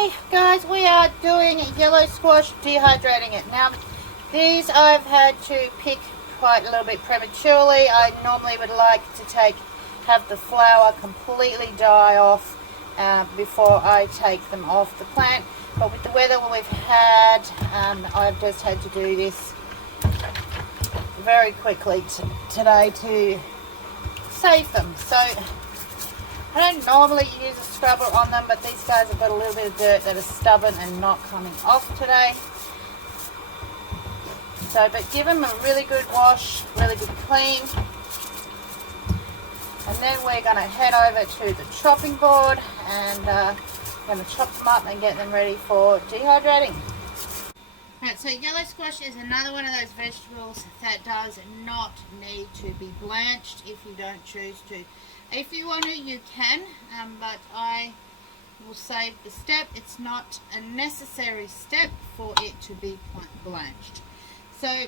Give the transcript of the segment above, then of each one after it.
Today, guys, we are doing yellow squash, dehydrating it. Now, these I've had to pick quite a little bit prematurely. I normally would like to have the flower completely die off before I take them off the plant. But with the weather we've had, I've just had to do this very quickly today to save them. So I don't normally use a scrubber on them, but these guys have got a little bit of dirt that is stubborn and not coming off today. So, but give them a really good wash, really good clean. And then we're going to head over to the chopping board and going to chop them up and get them ready for dehydrating. Right, so yellow squash is another one of those vegetables that does not need to be blanched if you don't choose to. If you want to, you can, but I will save the step. It's not a necessary step for it to be blanched. So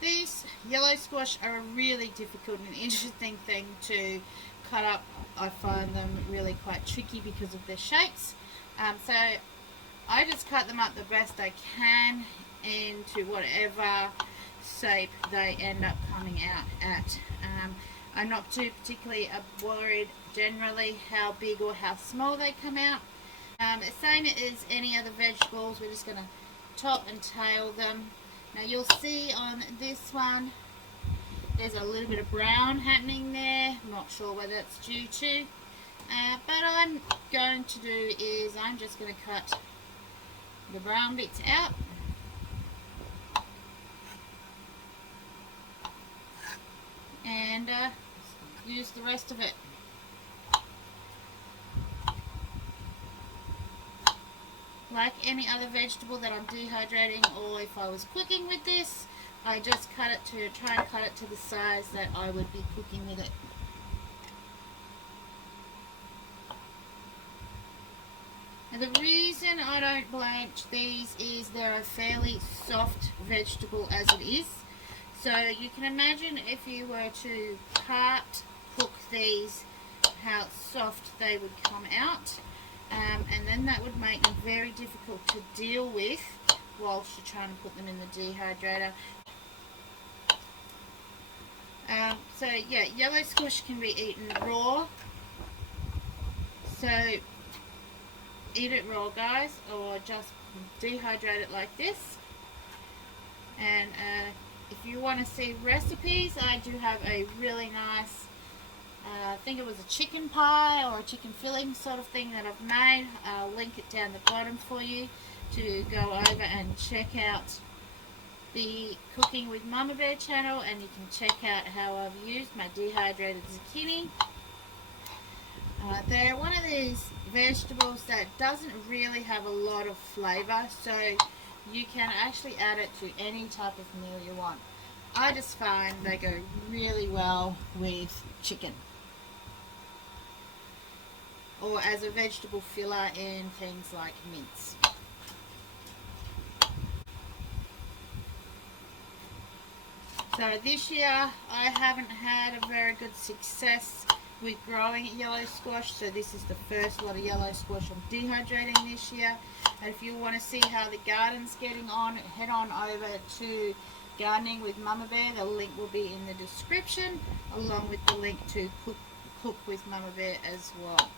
these yellow squash are a really difficult and interesting thing to cut up. I find them really quite tricky because of their shapes. So I just cut them up the best I can into whatever shape they end up coming out at. I'm not too particularly worried generally how big or how small they come out. The same as any other vegetables, we're just going to top and tail them. Now you'll see on this one there's a little bit of brown happening there. I'm not sure whether that's due to, but I'm going to do is I'm just going to cut the brown bits out. And use the rest of it. Like any other vegetable that I'm dehydrating, or if I was cooking with this, I just try and cut it to the size that I would be cooking with it. Now the reason I don't blanch these is they're a fairly soft vegetable as it is. So you can imagine if you were to cook these, how soft they would come out. And then that would make them very difficult to deal with whilst you're trying to put them in the dehydrator. So yeah, yellow squash can be eaten raw. So eat it raw, guys, or just dehydrate it like this. And if you want to see recipes, I do have a really nice, I think it was a chicken pie or a chicken filling sort of thing that I've made. I'll link it down the bottom for you to go over and check out the Cooking with Mama Bear channel, and you can check out how I've used my dehydrated zucchini. They're one of these vegetables that doesn't really have a lot of flavour, so you can actually add it to any type of meal you want. I just find they go really well with chicken, or as a vegetable filler in things like mince. So this year I haven't had a very good success with growing yellow squash, so this is the first lot of yellow squash I'm dehydrating this year. And if you want to see how the garden's getting on, head on over to Gardening with Mama Bear. The link will be in the description, along with the link to Cook with Mama Bear as well.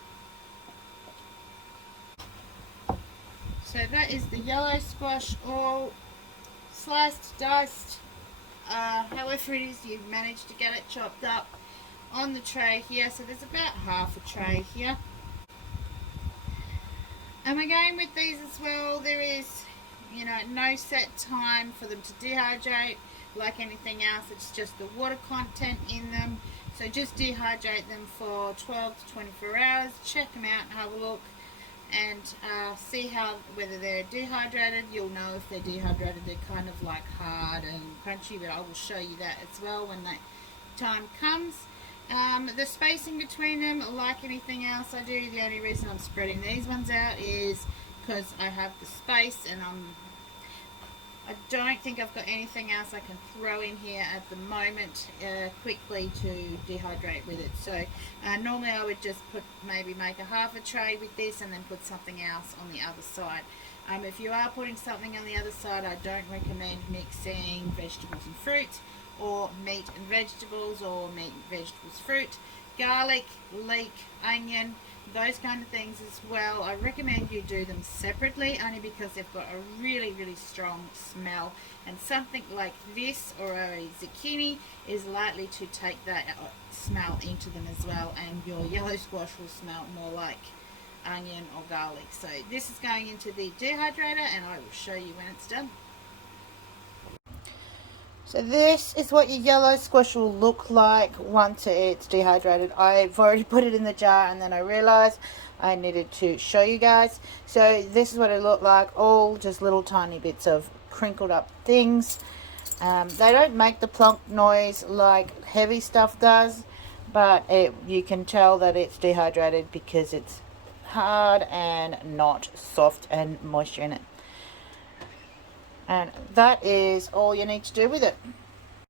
So that is the yellow squash, all sliced, diced, however it is you've managed to get it chopped up on the tray here. So there's about half a tray here. And again with these as well, there is, no set time for them to dehydrate. Like anything else, it's just the water content in them. So just dehydrate them for 12 to 24 hours. Check them out and have a look, and see whether they're dehydrated. You'll know if they're dehydrated. They're kind of like hard and crunchy, but I will show you that as well when that time comes. The spacing between them, like anything else I do, the only reason I'm spreading these ones out is because I have the space, and I don't think I've got anything else I can throw in here at the moment quickly to dehydrate with it. So normally I would just maybe make a half a tray with this and then put something else on the other side. If you are putting something on the other side, I don't recommend mixing vegetables and fruit, or meat and vegetables, or meat and vegetables, fruit, garlic, leek, onion, those kind of things as well. I recommend you do them separately, only because they've got a really, really strong smell, and something like this or a zucchini is likely to take that smell into them as well, and your yellow squash will smell more like onion or garlic. So this is going into the dehydrator, and I will show you when it's done. So this is what your yellow squash will look like once it's dehydrated. I've already put it in the jar, and then I realized I needed to show you guys. So this is what it looked like, all just little tiny bits of crinkled up things. They don't make the plonk noise like heavy stuff does, but you can tell that it's dehydrated because it's hard and not soft and moisture in it. And that is all you need to do with it.